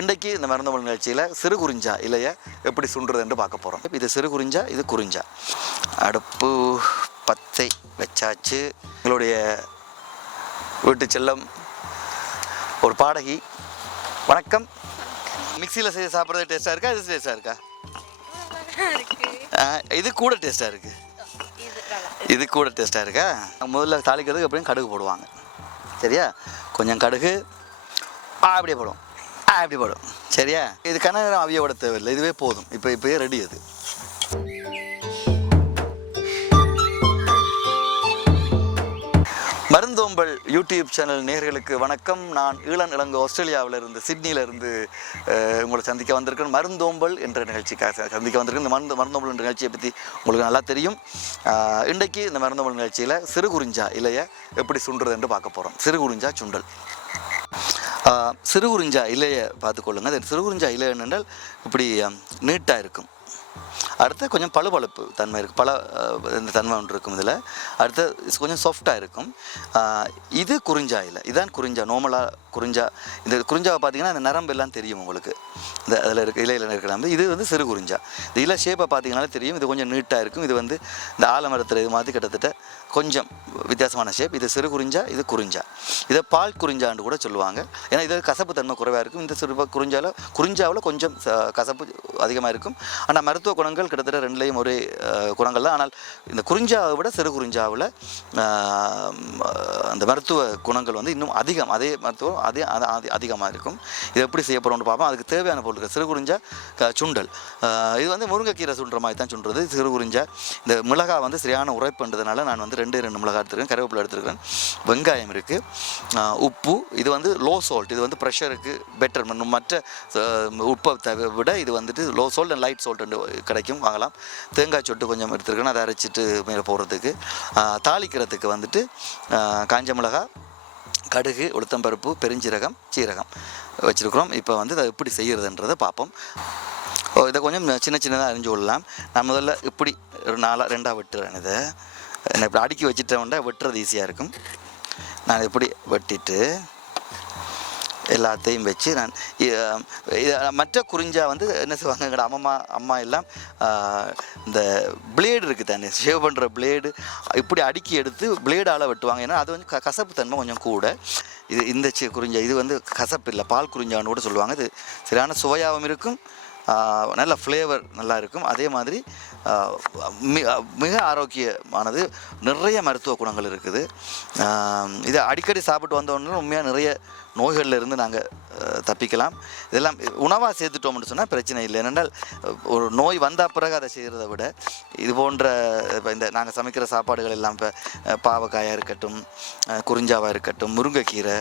இன்றைக்கு இந்த மருந்தமிழ் நிகழ்ச்சியில் சிறு குறிஞ்சா இலையை எப்படி சுண்டுறது என்று பார்க்க போகிறோம். இது சிறு குறிஞ்சா, இது குறிஞ்சா. அடுப்பு பச்சை வச்சாச்சு. எங்களுடைய வீட்டு செல்லம் ஒரு பாடகி. வணக்கம். மிக்சியில் செய்ய சாப்பிட்றது டேஸ்ட்டாக இருக்கா? இது டேஸ்ட்டாக இருக்கா? இது கூட டேஸ்ட்டாக இருக்குது. இது கூட டேஸ்ட்டாக இருக்கா? முதல்ல தாளிக்கிறதுக்கு எப்படியும் கடுகு போடுவாங்க. சரியா? கொஞ்சம் கடுகு அப்படியே போடும், அப்படி போடும். சரியா? இது கனகரம் அவிய விட தேவையில்லை, இதுவே போதும். இப்போயே ரெடி. அது மருந்தோம்பல் யூடியூப் சேனல் நேயர்களுக்கு வணக்கம். நான் இளங்கோ ஆஸ்திரேலியாவிலிருந்து, சிட்னியிலிருந்து உங்களை சந்திக்க வந்திருக்கேன். மருந்தோம்பல் என்ற நிகழ்ச்சிக்காக சந்திக்க வந்திருக்கேன். இந்த மருந்தோம்பல் என்ற நிகழ்ச்சியை பற்றி உங்களுக்கு நல்லா தெரியும். இன்றைக்கு இந்த மருந்தோம்பல் நிகழ்ச்சியில் சிறு குறிஞ்சா இலையை எப்படி சுண்டுறது என்று பார்க்க போகிறோம். சிறு குறிஞ்சா சுண்டல். சிறு குறிஞ்சா இலையை பார்த்துக்கொள்ளுங்க. அது சிறு குறிஞ்சா இலை என்னென்றால் இப்படி நீட்டாக இருக்கும். அடுத்து கொஞ்சம் பழுப்பழுப்பு தன்மை இருக்குது. இந்த தன்மை ஒன்று இருக்கும் இதில். அடுத்து கொஞ்சம் சாஃப்டாக இருக்கும். இது குறிஞ்சா இலை. இதுதான் குறிஞ்சா. நார்மலாக குறிஞ்சா. இந்த குறிஞ்சாவை பார்த்தீங்கன்னா இந்த நரம்பு எல்லாம் தெரியும் உங்களுக்கு. இந்த அதில் இலையில் இருக்கிற நரம்பு. இது வந்து சிறு குறிஞ்சா. இந்த இலை ஷேப்பை பார்த்தீங்கன்னாலே தெரியும். இது கொஞ்சம் நீட்டாக இருக்கும். இது வந்து இந்த ஆலமரத்தில் இது மாதிரி கிட்டத்தட்ட கொஞ்சம் வித்தியாசமான ஷேப். இது சிறு குறிஞ்சா, இது குறிஞ்சா. இதை பால் குறிஞ்சான்னு கூட சொல்லுவாங்க. ஏன்னா இது கசப்பு தன்மை குறைவாக இருக்கும். இந்த சிறு குறிஞ்சாவில் கொஞ்சம் கசப்பு அதிகமாக இருக்கும். ஆனால் மருத்துவ குணங்கள் கிட்டத்தட்ட ரெண்டுலேயும் ஒரே குணங்கள் தான். ஆனால் இந்த குறிஞ்சாவை விட சிறு குறிஞ்சாவில் அந்த மருத்துவ குணங்கள் வந்து இன்னும் அதிகம். அதே மருத்துவம் அதிகமாக இருக்கும். இது எப்படி செய்யப்படும்னு பார்ப்போம். அதுக்கு தேவையான பொருட்கள் சிறு குறிஞ்சா சுண்டல். இது வந்து முருங்கைக்கீரை சுண்டுற மாதிரி தான் சுண்டுறது சிறு குறிஞ்சா. இந்த மிளகாய் வந்து சரியான உரைப்புன்றதுனால நான் வந்து ரெண்டு மிளகாய் எடுத்துருக்கேன். கருவேப்பிலை எடுத்துருக்கேன். வெங்காயம் இருக்குது. உப்பு. இது வந்து லோ சால்ட். இது வந்து ப்ரெஷருக்கு பெட்டர். மற்ற உப்பை விட இது வந்துட்டு low salt and light salt கிடைக்கும், வாங்கலாம். தேங்காய் சொட்டு கொஞ்சம் எடுத்துருக்கேன். அதை அரைச்சிட்டு மேலே போடுறதுக்கு. தாளிக்கிறதுக்கு வந்துட்டு காஞ்ச மிளகாய், கடுகு, உளுத்தம்பருப்பு, பெருஞ்சீரகம், சீரகம் வச்சுருக்குறோம். இப்போ வந்து அதை எப்படி செய்கிறதுன்றதை பார்ப்போம். இதை கொஞ்சம் சின்னதாக அரிஞ்சு கொள்ளலாம். நான் முதல்ல இப்படி ஒரு ரெண்டாக வெட்டுறேன். இதை நான் இப்படி அடுக்கி வச்சுட்டேன்டா வெட்டுறது ஈஸியாக இருக்கும். நான் இப்படி வெட்டிட்டு எல்லாத்தையும் வச்சு நான் மற்ற குறிஞ்சா வந்து என்ன செய்வாங்க, எங்களோட அம்மா எல்லாம் இந்த பிளேடு இருக்குது தானே, ஷேவ் பண்ணுற பிளேடு, இப்படி அடுக்கி எடுத்து பிளேடால் வெட்டுவாங்க. ஏன்னா அது வந்து கசப்பு தன்மை கொஞ்சம் கூட. இந்த குறிஞ்சா இது வந்து கசப்பு இல்லை, பால் குறிஞ்சான்னு கூட சொல்லுவாங்க. இது சரியான சுவையாகவும் இருக்கும், நல்ல ஃப்ளேவர் நல்லா இருக்கும். அதே மாதிரி மிக ஆரோக்கியமானது. நிறைய மருத்துவ குணங்கள் இருக்குது. இதை அடிக்கடி சாப்பிட்டு வந்தோடனே உண்மையாக நிறைய நோய்களிலிருந்து நாங்கள் தப்பிக்கலாம். இதெல்லாம் உணவாக சேர்த்துட்டோம்னு சொன்னால் பிரச்சனை இல்லை. ஏனென்றால் ஒரு நோய் வந்த பிறகு அதை செய்கிறத விட இது போன்ற இந்த நாங்கள் சமைக்கிற சாப்பாடுகள் எல்லாம் இப்போ பாவக்காயாக இருக்கட்டும், குறிஞ்சாவாக இருக்கட்டும், முருங்கைக்கீரை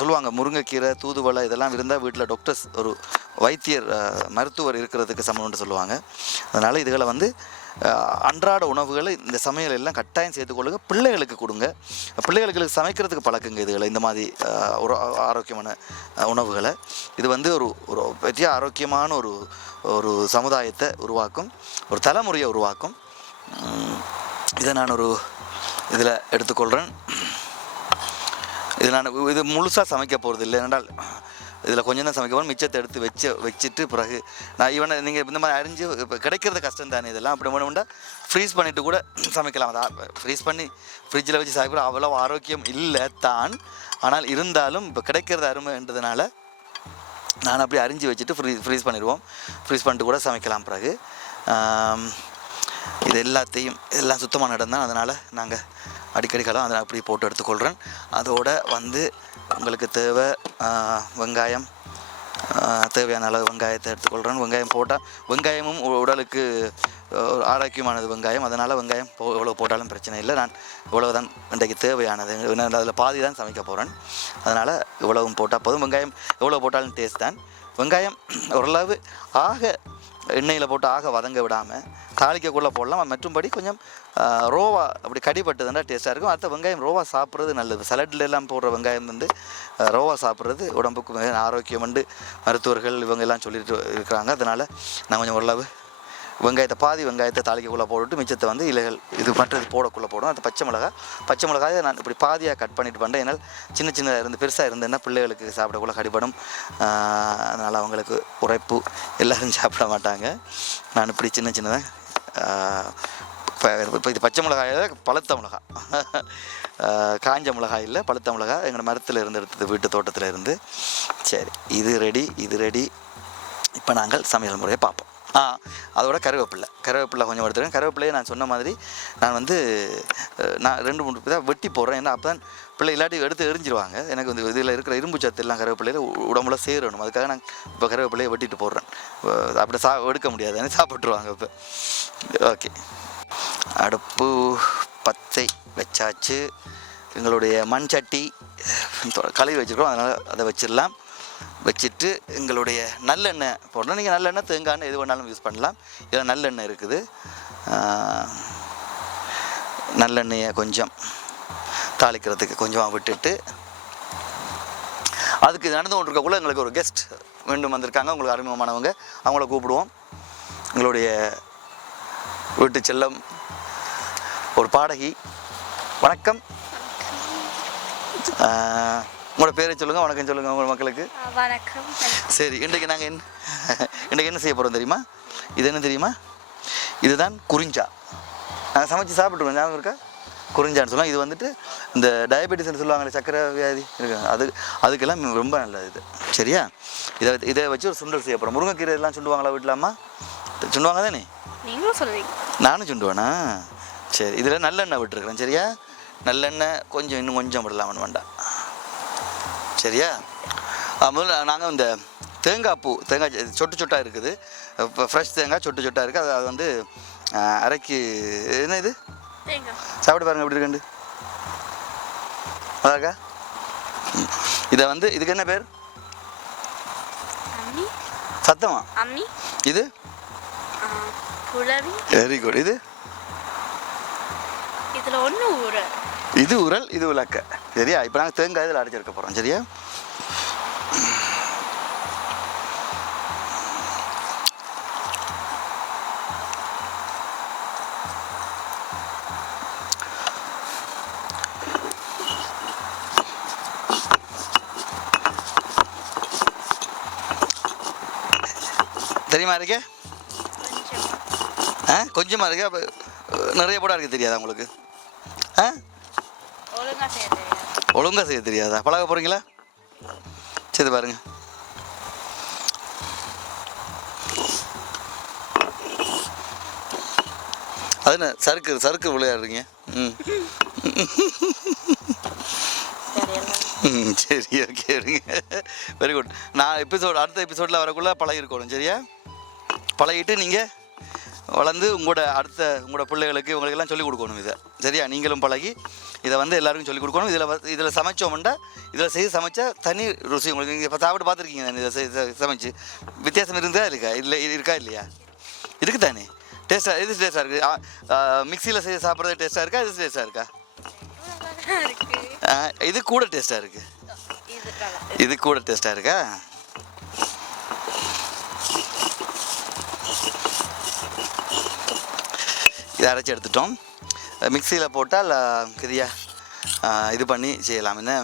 சொல்லுவாங்க. முருங்கைக்கீரை, தூதுவளை இதெல்லாம் இருந்தால் வீட்டில் டாக்டர்ஸ், ஒரு வைத்தியர், மருத்துவர் இருக்கிறதுக்கு சமம்னு சொல்லுவாங்க. அதனால் இதுகளை வந்து அன்றாட உணவுகளை இந்த சமையல் எல்லாம் கட்டாயம் சேர்த்துக்கொள்ளுங்க. பிள்ளைகளுக்கு கொடுங்க. பிள்ளைகளுக்கு சமைக்கிறதுக்கு பழக்குங்க இதுகளை, இந்த மாதிரி ஒரு ஆரோக்கியமான உணவுகளை. இது வந்து ஒரு பெரிய ஆரோக்கியமான ஒரு சமுதாயத்தை உருவாக்கும், ஒரு தலைமுறையை உருவாக்கும். இதை நான் ஒரு இதில் எடுத்துக்கொள்கிறேன். இது முழுசாக சமைக்க போகிறது இல்லை. என்றால் இதில் கொஞ்சம் தான் சமைக்க போகணும். மிச்சத்தை எடுத்து வச்சுட்டு பிறகு நான் நீங்கள் இந்த மாதிரி அரிஞ்சு இப்போ கிடைக்கிறது கஷ்டம் தானே. இதெல்லாம் அப்படி வேணும்னா ஃப்ரீஸ் பண்ணிவிட்டு கூட சமைக்கலாம். அதை ஃப்ரீஸ் பண்ணி ஃப்ரிட்ஜில் வச்சு சாப்பிட அவ்வளோ ஆரோக்கியம் இல்லை தான். ஆனால் இருந்தாலும் இப்போ கிடைக்கிறது அருமைன்றதுனால நான் அப்படி அரிஞ்சு வச்சுட்டு ஃப்ரீஸ் பண்ணிடுவோம். ஃப்ரீஸ் பண்ணிட்டு கூட சமைக்கலாம். பிறகு இது எல்லாம் சுத்தமான இடம் தான். அதனால் நாங்கள் அடிக்கடி காலம் அதை அப்படி போட்டு எடுத்துக்கொள்கிறேன். அதோடு வந்து உங்களுக்கு தேவை வெங்காயம், தேவையான அளவு வெங்காயத்தை எடுத்துக்கொள்கிறேன். வெங்காயம் போட்டால், வெங்காயமும் உடலுக்கு ஆரோக்கியமானது வெங்காயம். அதனால் வெங்காயம் எவ்வளோ போட்டாலும் பிரச்சனை இல்லை. நான் இவ்வளவு தான் இன்றைக்கு தேவையானது. அதில் பாதி தான் சமைக்க போகிறேன். அதனால் இவ்வளவும் போட்டால் போதும். வெங்காயம் எவ்வளோ போட்டாலும் டேஸ்ட் தான். வெங்காயம் ஓரளவு எண்ணெயில் போட்டு வதங்க விடாமல் தாளிக்கக்குள்ளே போடலாம். மற்றும்படி கொஞ்சம் ரோவா அப்படி கடிப்பட்டதுன்னா டேஸ்ட்டாக இருக்கும். அடுத்த வெங்காயம் ரோவா சாப்பிட்றது நல்லது. சலட்ல எல்லாம் போடுற வெங்காயம் வந்து ரோவா சாப்பிட்றது உடம்புக்கு மிக ஆரோக்கியம் என்று மருத்துவர்கள் இவங்க எல்லாம் சொல்லிட்டு இருக்கிறாங்க. அதனால் நான் கொஞ்சம் ஓரளவு வெங்காயத்தை பாதி வெங்காயத்தை தாளிக்கக்குள்ளே போட்டுட்டு மிச்சத்தை வந்து இலைகள் இது மற்றது போடக்குள்ளே போடும். அது பச்சை மிளகாயை நான் இப்படி பாதியாக கட் பண்ணிட்டு பண்ணுறேன். ஏன்னால் சின்ன சின்னதாக இருந்து பெருசாக இருந்ததுன்னா பிள்ளைகளுக்கு சாப்பிடக்குள்ள கடிபடும். அதனால் அவங்களுக்கு உரைப்பு எல்லோரும் சாப்பிட மாட்டாங்க. நான் இப்படி சின்ன சின்னதாக இப்போ இது பச்சை மிளகாயில் பழுத்த மிளகா, காஞ்ச மிளகாய் இல்லை, பழுத்த மிளகா எங்களோட மரத்தில் இருந்து எடுத்தது, வீட்டு தோட்டத்தில் இருந்து. சரி, இது ரெடி. இப்போ நாங்கள் சமையல் முறையை பார்ப்போம். அதோட கருவேப்பிலை கொஞ்சம் எடுத்துருக்கேன். கருவேப்பிலையை நான் சொன்ன மாதிரி நான் வந்து நான் 2-3 தான் வெட்டி போடுறேன். ஏன்னா அப்போ தான் பிள்ளை இல்லாட்டி எடுத்து எரிஞ்சிருவாங்க. எனக்கு வந்து இதில் இருக்கிற இரும்பு சத்து எல்லாம் கருவேப்பிலையில் உடம்புல சேரணும். அதுக்காக நான் இப்போ கருவேப்பிலையை வெட்டிட்டு போடுறேன். அப்படி எடுக்க முடியாது, சாப்பிட்ருவாங்க. இப்போ ஓகே, அடுப்பு பச்சை வச்சாச்சு. எங்களுடைய மண் சட்டி கழுவி வச்சுருக்கோம், அதனால் அதை வச்சிடலாம். வச்சுட்டு எங்களுடைய நல்லெண்ணெய் போடணும். நீங்கள் நல்லெண்ணெய் தேங்காய் எண்ணெய் எது வேணாலும் யூஸ் பண்ணலாம். இதில் நல்லெண்ணெய் இருக்குது. நல்லெண்ணெயை கொஞ்சம் தாளிக்கிறதுக்கு கொஞ்சமாக விட்டுட்டு, அதுக்கு நடந்து கொண்டு இருக்கக்குள்ள எங்களுக்கு ஒரு கெஸ்ட் மீண்டும் வந்திருக்காங்க. உங்களுக்கு அறிமுகமானவங்க, அவங்கள கூப்பிடுவோம். எங்களுடைய வீட்டு செல்லம் ஒரு பாடகி. வணக்கம், உங்களோட பேரை சொல்லுங்கள். வணக்கம் சொல்லுங்கள் உங்கள் மக்களுக்கு. வணக்கம். சரி, இன்றைக்கு நாங்கள் இன்றைக்கு என்ன செய்ய போகிறோம் தெரியுமா? இது என்ன தெரியுமா? இதுதான் குறிஞ்சா. நாங்கள் சமைச்சு சாப்பிட்ருவோம், ஞாபகம் இருக்கா? குறிஞ்சான்னு சொல்லுவாங்க. இது வந்துட்டு இந்த டயபெட்டிஸ்ன்னு சொல்லுவாங்களே, சக்கரை வியாதி இருக்கு, அதுக்கெல்லாம் ரொம்ப நல்லது இது. சரியா? இதை வச்சு ஒரு சுண்டல் செய்ய போகிறோம். முருங்கைக்கீரை எல்லாம் சுண்டுவாங்களா வீட்டிலாமா? சுண்டுவாங்க தானே? நீங்களும் சொல்லுவீங்க. நானும் சுண்டுவேனா? சரி, இதில் நல்லெண்ணெய் விட்டுருக்குறேன். சரியா? நல்லெண்ணெய் கொஞ்சம் இன்னும் கொஞ்சம் விடலாம்னு வேண்டாம். சரியா? முதல்ல நாங்கள் இந்த தேங்காய் சொட்டாக இருக்குது. இப்போ ஃப்ரெஷ் தேங்காய் சொட்டாக இருக்குது. அது வந்து அரைக்கு என்ன இது சாப்பிட்டு பாருங்கள் எப்படி இருக்குண்டு. அதாக்கா இதை வந்து இதுக்கு என்ன பேர்? சத்தமா? இது வெரி குட். இது உரல், இது உலக்க. சரியா? இப்போ நாங்கள் தேங்காய் இதில் அரைச்சி எடுக்க போகிறோம். சரியா? தெரியுமா இருக்க? கொஞ்சமாக இருக்கு. அப்போ நிறைய போட இருக்க தெரியாதா உங்களுக்கு? ஒழுங்காக செய்ய தெரியாதா? பழக போகிறீங்களா? சரி பாருங்க. அது என்ன சறுக்கு விளையாடுறீங்க? சரி, ஓகே, வெரி குட். நான் அடுத்த எபிசோடில் வரக்குள்ளே பழகிருக்கணும். சரியா? பழகிட்டு நீங்கள் வளர்ந்து உங்களோட பிள்ளைகளுக்கு இவங்களுக்கெல்லாம் சொல்லிக் கொடுக்கணும் இதை. சரியா? நீங்களும் பழகி இதை வந்து எல்லாருக்கும் சொல்லிக் கொடுக்கணும். இதில் சமைச்சோம்னா, இதில் செய்து சமைச்சா தனி ருசி உங்களுக்கு. நீங்கள் இப்போ சாப்பிட்டு பார்த்துருக்கீங்க இதை சமைச்சு. வித்தியாசம் இருந்தால் இருக்கா இல்லையா? இருக்குது தானே? டேஸ்ட்டாக இது டேஸ்ட்டாக இருக்குது. மிக்சியில் செய்து சாப்பிட்றது டேஸ்ட்டாக இருக்கா? இது டேஸ்ட்டாக இருக்கா? இது கூட டேஸ்ட்டாக இருக்குது. இது கூட டேஸ்ட்டாக இருக்கா? இதை அரைச்சி எடுத்துட்டோம். மிக்சியில் போட்டால் கிரியா இது பண்ணி செய்யலாம். என்ன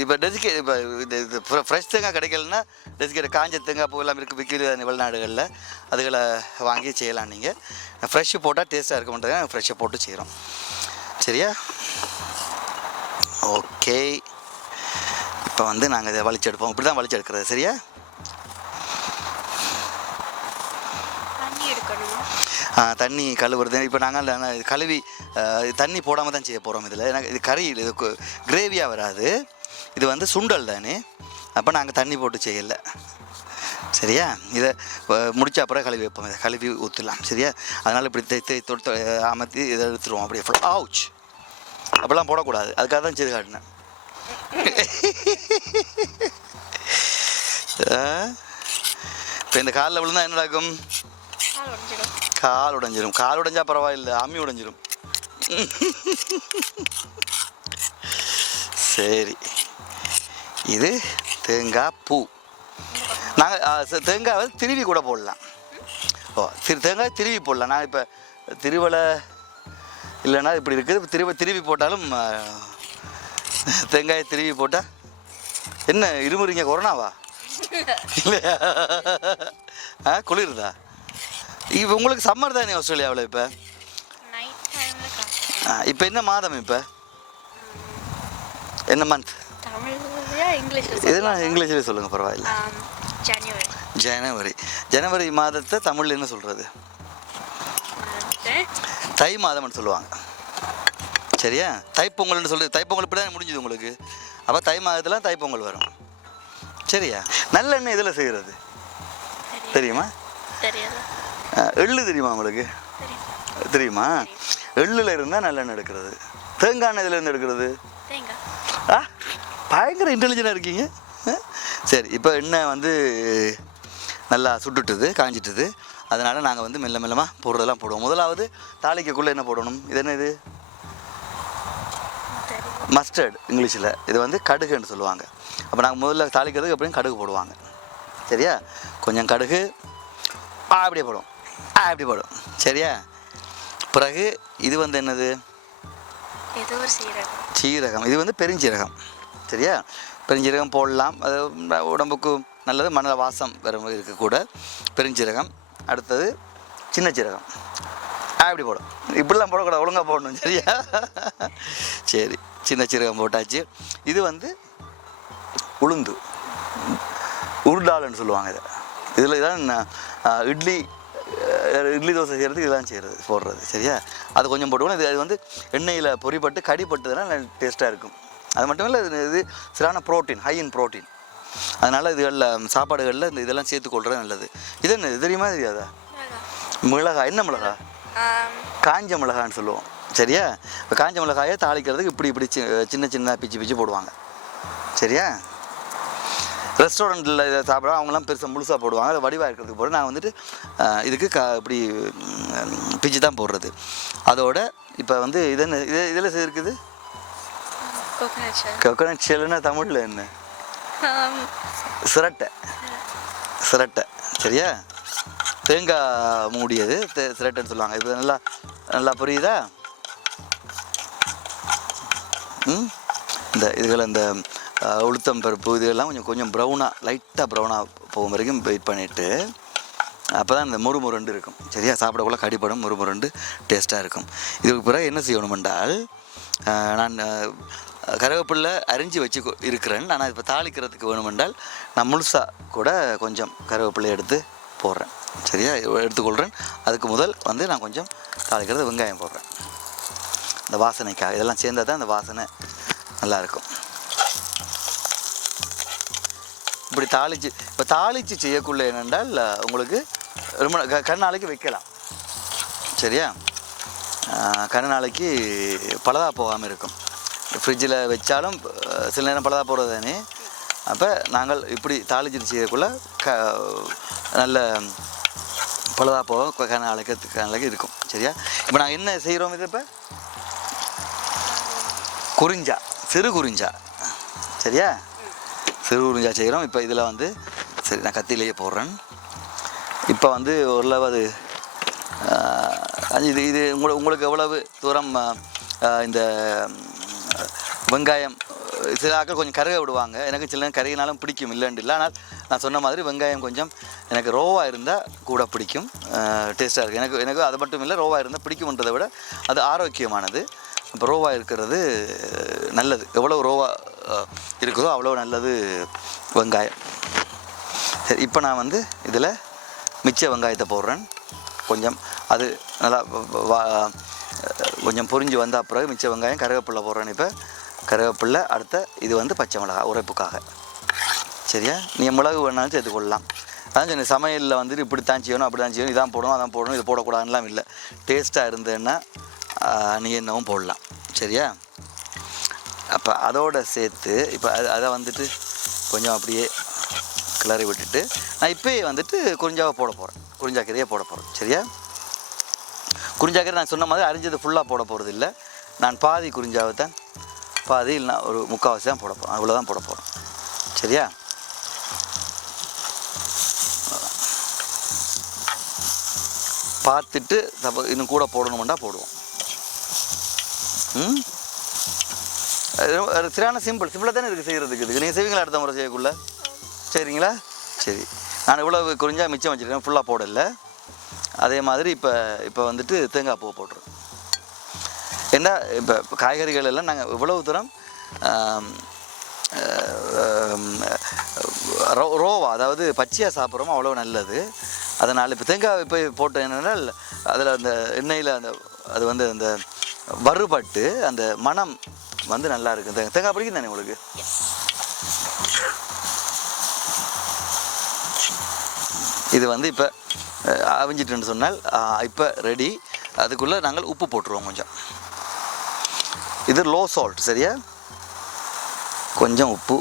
இப்போ இப்போ இது ஃப்ரெஷ் தேங்காய் கிடைக்கலன்னா டெசிகேட் காஞ்ச தேங்காய் பூ எல்லாம் இருக்குது, விற்கிது வெளிநாடுகளில். அதுகளை வாங்கி செய்யலாம். நீங்கள் ஃப்ரெஷ்ஷு போட்டால் டேஸ்ட்டாக இருக்க மாட்டேங்க. நாங்கள் ஃப்ரெஷ்ஷை போட்டு செய்கிறோம். சரியா? ஓகே, இப்போ வந்து நாங்கள் இதை வலிச்சு எடுப்போம். இப்படி தான் வலிச்சு எடுக்கிறது. சரியா? தண்ணி கழுவுறது. இப்போ நாங்கள் கழுவி தண்ணி போடாமல் தான் செய்ய போகிறோம். இதில் எனக்கு இது கறி, இது கிரேவியாக வராது. இது வந்து சுண்டல் தானே, அப்போ நாங்கள் தண்ணி போட்டு செய்யலை. சரியா? இதை முடிச்ச அப்புறம் கழுவி வைப்போம். இதை கழுவி ஊற்றலாம். சரியா? அதனால் இப்படி தொட்டு அமர்த்தி இதை எடுத்துருவோம். அப்படியே ஆவுச் அப்படிலாம் போடக்கூடாது. அதுக்காக தான் செய்து காட்டினேன். இப்போ இந்த காலில் விழுந்தால் என்ன நடக்கும்? கால் உடைஞ்சிரும். கால் உடைஞ்சா பரவாயில்லை, அம்மி உடைஞ்சிரும். சரி, இது தேங்காய் பூ. நாங்கள் தேங்காவை திருவி கூட போடலாம். ஓ தேங்காய் திருவி போடலாம். நான் இப்போ திருவலை இல்லைன்னா இப்படி இருக்குது. இப்போ திருவி போட்டாலும் தேங்காயை திருவி போட்டால் என்ன இருமுறீங்க? கொரோனாவா இல்லையா? குளிருதா? இப்போ உங்களுக்கு சம்மர் தானே ஆஸ்திரேலியாவில்? இப்போ இப்போ என்ன மாதம்? இப்போ என்ன மந்த்? இதெல்லாம் இங்கிலீஷில் சொல்லுங்கள், பரவாயில்ல. ஜனவரி மாதத்தை தமிழில் என்ன சொல்கிறது? தை மாதம்னு சொல்லுவாங்க. சரியா? தைப்பொங்கல்னு சொல்கிறது. தைப்பொங்கல் இப்படி தான் முடிஞ்சுது உங்களுக்கு. அப்போ தை மாதத்தில் தைப்பொங்கல் வரும். சரியா? நல்லெண்ணெய் இதில் செய்கிறது தெரியுமா? எள்ளு தெரியுமா உங்களுக்கு? தெரியுமா? எள்ளில் இருந்தால் நல்லெண்ணெய் எடுக்கிறது. தேங்காய் எண்ணெய் இதில் இருந்து எடுக்கிறது. பயங்கர இன்டெலிஜென்ட்டாக இருக்கீங்க. சரி, இப்போ எண்ணெய் வந்து நல்லா சுட்டுட்டுது, காஞ்சிட்டுது. அதனால் நாங்கள் வந்து மெல்ல மெல்லமாக போடுறதெல்லாம் போடுவோம். முதலாவது தாளிக்கக்குள்ளே என்ன போடணும்? இது என்ன? இது மஸ்டர்ட் இங்கிலீஷில். இது வந்து கடுகுன்னு சொல்லுவாங்க. அப்போ நாங்கள் முதல்ல தாளிக்கிறதுக்கு எப்படியும் கடுகு போடுவாங்க. சரியா? கொஞ்சம் கடுகு அப்படியே போடும், அப்படி போடும். சரியா? பிறகு இது வந்து என்னது? சீரகம். இது வந்து பெருஞ்சீரகம். சரியா? பெருஞ்சீரகம் போடலாம், அது உடம்புக்கு நல்லது, மணல வாசம் வர இருக்கக்கூட பெருஞ்சீரகம். அடுத்தது சின்ன சீரகம். அப்படி போடும். இப்படிலாம் போடக்கூடாது, ஒழுங்காக போடணும். சரியா? சரி, சின்ன சீரகம் போட்டாச்சு. இது வந்து உளுந்து, உருடால்னு சொல்லுவாங்க. இதில் இதான் இட்லி தோசை செய்கிறதுக்கு இதெல்லாம் போடுறது. சரியா? அது கொஞ்சம் போட்டுக்கணும். இது வந்து எண்ணெயில் பொரிப்பட்டு கடிப்பட்டதுன்னா டேஸ்ட்டாக இருக்கும். அது மட்டும் இல்லை, இது சிறான ப்ரோட்டீன், ஹை இன் ப்ரோட்டீன். அதனால் இதுகளில் சாப்பாடுகளில் இந்த இதெல்லாம் சேர்த்துக்கொள்கிறது நல்லது. இது என்ன தெரியுமா தெரியாதா? மிளகாய். என்ன மிளகாய்? காஞ்ச மிளகான்னு சொல்லுவோம். சரியா? இப்போ காஞ்ச மிளகாயை தாளிக்கிறதுக்கு இப்படி சின்ன சின்ன பிச்சு போடுவாங்க. சரியா? ரெஸ்டாரண்ட்டில் இதை சாப்பிட்றோம், அவங்களாம் பெருசாக முழுசாக போடுவாங்க. அதை வடிவாக இருக்கிறதுக்கு போடுறோம். நான் வந்துட்டு இதுக்கு இப்படி பிச்சு தான் போடுறது. அதோட இப்போ வந்து இது என்ன? இதில் இருக்குது கோகோனட் ஷெல்லுன்னா தமிழில் என்ன? சிரட்டை. சரியா? தேங்காய் மூடியது சிரட்டைன்னு சொல்லுவாங்க. இப்போ நல்லா புரியுதா? இந்த உளுத்தம் பருப்பு இதெல்லாம் கொஞ்சம் ப்ரௌனாக, லைட்டாக ப்ரௌனாக போகும் வரைக்கும் வெயிட் பண்ணிவிட்டு, அப்போ தான் இந்த முறுமுருண்டு இருக்கும். சரியா? சாப்பிடக்குள்ள கடிப்படும், முறுமுருண்டு டேஸ்ட்டாக இருக்கும். இதுக்கு பிறகு என்ன செய்யணும் என்றால், நான் கருவேப்பிலை அரிஞ்சு வச்சு இருக்கிறேன். ஆனால் இப்போ தாளிக்கிறதுக்கு வேணுமென்றால் நான் முழுசாக கூட கொஞ்சம் கருவேப்பிலை எடுத்து போடுறேன். சரியா? எடுத்துக்கொள்கிறேன். அதுக்கு முதல் வந்து நான் கொஞ்சம் தாளிக்கிறது வெங்காயம் போடுறேன், இந்த வாசனைக்காக. இதெல்லாம் சேர்ந்தால் தான் அந்த வாசனை நல்லாயிருக்கும். இப்படி தாளித்து செய்யக்குள்ள என்னென்றால் உங்களுக்கு ரொம்ப கண்ணாளைக்கு வைக்கலாம். சரியா? கண்ணாளைக்கு பலதா போகாமல் இருக்கும். ஃப்ரிட்ஜில் வச்சாலும் சில நேரம் பலதா போகிறது தானே. அப்போ நாங்கள் இப்படி தாளிச்சு செய்யக்குள்ள நல்ல பலதா போக கண்ணாளைக்கு இருக்கும். சரியா? இப்போ நாங்கள் என்ன செய்கிறோம்? இது இப்போ குறிஞ்சா, சிறு குறிஞ்சா. சரியா? சிறு குறிஞ்சா செய்கிறோம். இப்போ இதில் வந்து சரி, நான் கத்திலேயே போடுறேன். இப்போ வந்து ஓரளவு இது உங்களுக்கு எவ்வளவு தூரம் இந்த வெங்காயம், சில ஆட்கள் கொஞ்சம் கருக விடுவாங்க. எனக்கு சில நேரம் கருகினாலும் பிடிக்கும், இல்லைன்னு இல்லை. ஆனால் நான் சொன்ன மாதிரி வெங்காயம் கொஞ்சம் எனக்கு ரோவாக இருந்தால் கூட பிடிக்கும், டேஸ்ட்டாக இருக்குது. எனக்கு அது மட்டும் இல்லை, ரோவாக இருந்தால் பிடிக்கும்ன்றதை விட அது ஆரோக்கியமானது. இப்போ ரோவாக இருக்கிறது நல்லது. எவ்வளோ ரோவாக இருக்குதோ அவ்வளோ நல்லது வெங்காயம். சரி, இப்போ நான் வந்து இதில் மிச்ச வெங்காயத்தை போடுறேன். கொஞ்சம் அது நல்லா கொஞ்சம் பொரிஞ்சு வந்த பிறகு மிச்ச வெங்காயம், கருவேப்பிலை போடுறேன். இப்போ கருவேப்பிலை, அடுத்த இது வந்து பச்சை மிளகாய் உரைப்புக்காக. சரியா? நீங்கள் மிளகு வேணாலும் சேர்த்துக்கொள்ளலாம். அதான் சொன்னேன், சமையலில் வந்துட்டு இப்படி தான் செய்யணும், அப்படி தான் செய்யணும், இதான் போடணும், அதான் போடணும், இது போடக்கூடாதுலாம் இல்லை. டேஸ்ட்டாக இருந்ததுன்னா நீ என்னவும் போடலாம். சரியா? அப்போ அதோடு சேர்த்து இப்போ அதை வந்துட்டு கொஞ்சம் அப்படியே கிளறி விட்டுட்டு நான் இப்போயே வந்துட்டு குறிஞ்சாவை போட போகிறேன், குறிஞ்சாக்கீரையை போட போகிறேன். சரியா? குறிஞ்சாக்கீரை நான் சொன்ன மாதிரி அரிஞ்சது ஃபுல்லாக போட போகிறது இல்லை. நான் பாதி குறிஞ்சாவை தான், பாதி இல்லைனா ஒரு முக்கால்வாசி தான் போட போகிறேன், அவ்வளோதான் போட போகிறேன். சரியா? பார்த்துட்டு இன்னும் கூட போடணுமெண்டா போடுவோம். அது சரியான சிம்பிளாக தானே இருக்குது செய்கிறதுக்கு. இதுக்கு நீங்கள் செய்வீங்களா அடுத்த முறை செய்யக்குள்ள? சரிங்களா? சரி, நான் இவ்வளவு குறிஞ்சா மிச்சம் வச்சுருக்கேன், ஃபுல்லாக போடலை. அதே மாதிரி இப்போ வந்துட்டு தேங்காய் பூ போட்டுருவோம். ஏன்னா இப்போ காய்கறிகள் எல்லாம் நாங்கள் இவ்வளவு தூரம் ரோவா, அதாவது பச்சையாக சாப்பிட்றோமோ அவ்வளோ நல்லது. அதனால் இப்போ தேங்காய் இப்போ போட்டோம் என்னென்னால் அதில் அந்த எண்ணெயில் அது வந்து அந்த வறுபட்டு அந்த மனம் வந்து நல்லா இருக்குது. தேங்காய் பிடிக்கும் தானே உங்களுக்கு? இது வந்து இப்போ அவிஞ்சிட்டுன்னு சொன்னால் இப்போ ரெடி. அதுக்குள்ளே நாங்கள் உப்பு போட்டுருவோம் கொஞ்சம். இது லோ சால்ட், சரியா? கொஞ்சம் உப்பு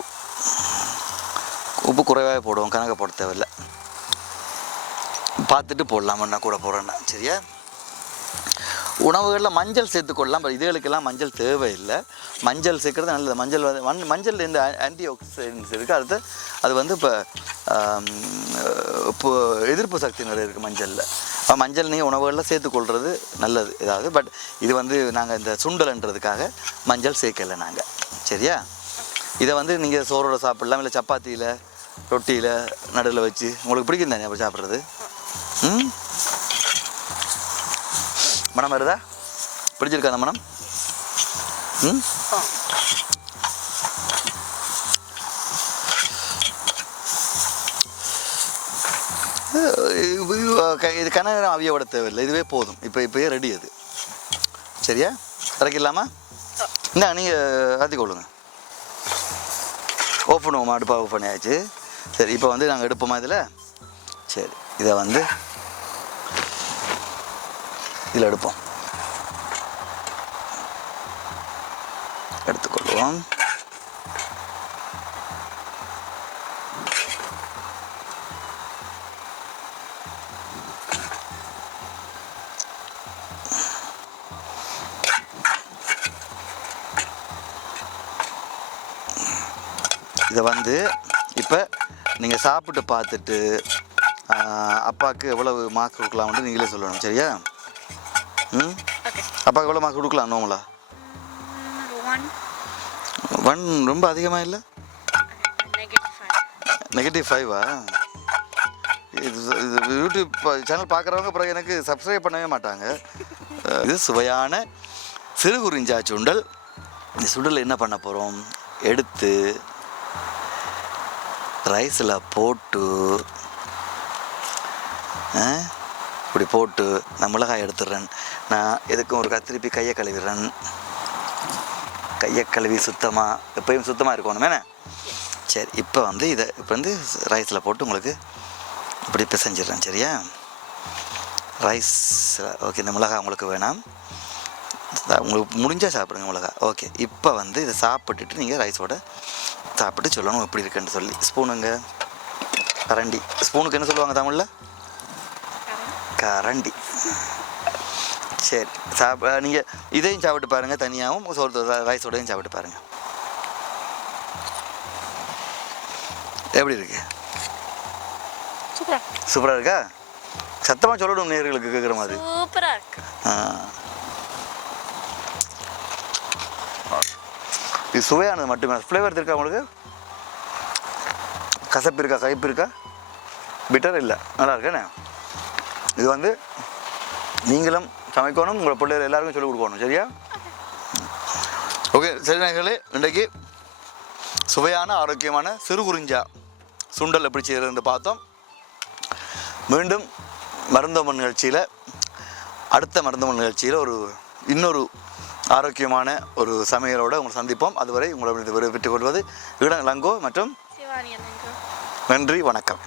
குறைவாக போடுவோம், கணக்க போட தேவையில்லை. பார்த்துட்டு போடலாம், நான் கூட போடுறேன்னா. சரியா? உணவுகளில் மஞ்சள் சேர்த்துக்கொள்ளலாம். இதுகளுக்கெல்லாம் மஞ்சள் தேவையில்லை. மஞ்சள் சேர்க்குறது நல்லது. மஞ்சள் இந்த ஆன்டி ஆக்சிடென்ட்ஸ் இருக்குது. அது வந்து இப்போ எதிர்ப்பு சக்தி நிறைய இருக்குது மஞ்சளில். மஞ்சள் நீங்கள் உணவுகளில் சேர்த்துக்கொள்வது நல்லது ஏதாவது. பட் இது வந்து நாங்கள் இந்த சுண்டல்ன்றதுக்காக மஞ்சள் சேர்க்கலை நாங்கள். சரியா? இதை வந்து நீங்கள் சோறோட சாப்பிடலாம், இல்லை சப்பாத்தியில் ரொட்டியில் நடுவில் வச்சு. உங்களுக்கு பிடிக்கும் தானே அப்படி சாப்பிட்றது? மனம் வருதா? பிடிச்சிருக்கா அந்த மனம்? இது கனகரம் அவிய விட தேவையில்லை, இதுவே போதும். இப்போயே ரெடி அது. சரியா? இறக்கிடலாமா? என்ன நீங்கள் ஆற்றிக்கொள்ளுங்க. ஓப்பன் பண்ணுவோமா? அடுப்பாக ஓப்பன் பண்ணியாச்சு. சரி, இப்போ வந்து நாங்கள் எடுப்போமா இதில்? சரி, இதை வந்து இதில் எடுப்போம். எடுத்துக்கொள்வோம். இதை வந்து இப்போ நீங்கள் சாப்பிட்டு பார்த்துட்டு அப்பாவுக்கு எவ்வளவு மார்க் கொடுக்கலாம்னு நீங்களே சொல்லணும். சரியா? அப்பாவுக்கு எவ்வளோ மார்க் கொடுக்கலாம் நோமலா? 1 ரொம்ப அதிகமாக இல்லை? -5. இது யூடியூப் சேனல் பார்க்குறவங்க பிறகு எனக்கு சப்ஸ்கிரைப் பண்ணவே மாட்டாங்க. இது சுவையான சிறு குறிஞ்சா சுண்டல். இந்த சுண்டல் என்ன பண்ண போகிறோம்? எடுத்து ரைஸில் போட்டு இப்படி போட்டு நான் மிளகாய் எடுத்துடுறேன். நான் எதுக்கும் ஒரு திருப்பி கையை கழுவிடுறேன். கையை கழுவி சுத்தமாக, எப்பயும் சுத்தமாக இருக்கணுமேண்ணே. சரி, இப்போ வந்து ரைஸில் போட்டு உங்களுக்கு இப்படி பிசைஞ்சிடுறேன். சரியா? ரைஸில் ஓகே. இந்த மிளகாய் உங்களுக்கு வேணாம், உங்களுக்கு முடிஞ்சால் சாப்பிடுங்க மிளகாய். ஓகே, இப்போ வந்து இதை சாப்பிட்டுட்டு நீங்கள் ரைஸோட சாப்பிட்டு சொல்லணும் எப்படி இருக்குன்னு சொல்லி. ஸ்பூனுங்க, கரண்டி. ஸ்பூனுக்கு என்ன சொல்லுவாங்க தமிழில்? கரண்டி. சரி, நீங்கள் இதையும் சாப்பிட்டு பாருங்கள், தனியாகவும் ரைஸோடையும் சாப்பிட்டு பாருங்கள். எப்படி இருக்கு? சூப்பராக இருக்கா? சத்தமாக சொல்லணும் நேயர்களுக்கு கேட்குற மாதிரி. சூப்பராக இருக்கு. இது சுவையானது மட்டுமே. ஃப்ளேவர் இருக்கா உங்களுக்கு? கசப்பு இருக்கா, கைப்பு இருக்கா, பிட்டர் இல்லை? நல்லா இருக்கேண்ணே. இது வந்து நீங்களும் சமைக்கணும், உங்களை பிள்ளைகள் எல்லாருக்கும் சொல்லிக் கொடுக்கணும். சரியா? ஓகே, சரி நேயர்களே, இன்றைக்கு சுவையான ஆரோக்கியமான சிறு குறிஞ்சா சுண்டல் எப்படி செய்யறதுன்னு பார்த்தோம். மீண்டும் மருந்தோமன் நிகழ்ச்சியில், அடுத்த மருந்தோமன் நிகழ்ச்சியில் இன்னொரு ஆரோக்கியமான ஒரு சமையலோடு உங்களை சந்திப்போம். அதுவரை உங்களை விட்டுக் கொள்வது ஈடன் லங்கோ மற்றும் சிவானி. நன்றி, வணக்கம்.